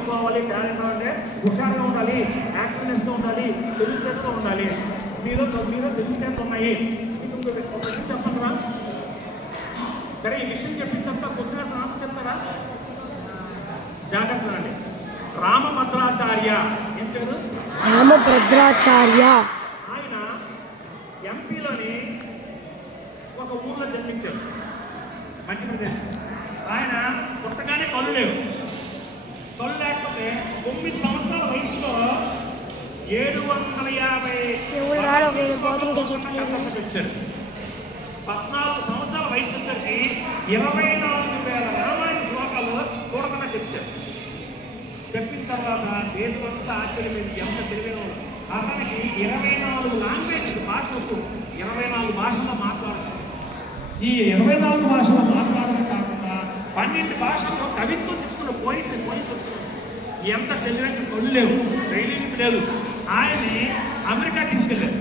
ఎక్కువ అవ్వాలి, టాలెంట్ అంటే హుషారుగా ఉండాలి, యాక్టివ్నెస్గా ఉండాలి, తెలివితేటగా ఉండాలి. మీరు తెలివితేటలు ఉన్నాయి. ఒక విషయం చెప్పండిరా. సరే, ఈ విషయం చెప్పిన తర్వాత క్వశ్చన్ ఆన్సర్ చెప్తారా? జాగ్రత్త అండి. రామభద్రాచార్య ఏం పేరు? రామభద్రాచార్య. ఆయన ఎంపీలోని ఒక ఊర్లో జన్మించారు, మధ్యప్రదేశ్. ఆయన పుట్టగానే కళ్ళు లేవు. కళ్ళు లేకపోతే 9 సంవత్సరాల వయసులో 750 వచ్చారు. 14 సంవత్సరాల వయసు వచ్చరికి 24,000 రామాయణ శ్లోకాలు చూడకుండా చెప్పారు. చెప్పిన తర్వాత దేశమంతా ఆశ్చర్యపోయింది, ఎంత తెలివైన వాళ్ళు. అతనికి 24 లాంగ్వేజ్ భాషలు వస్తుంది, 24 భాషల్లో మాట్లాడుతుంది. ఈ 24 భాషల్లో మాట్లాడడం కాకుండా 12 భాషల్లో కవిత్వం తీసుకున్న పోయిట్ వస్తుంది. ఎంత తెలివైన కళ్ళు లేవు, రైలింగ్ లేదు. ఆయన్ని అమెరికా తీసుకెళ్ళారు.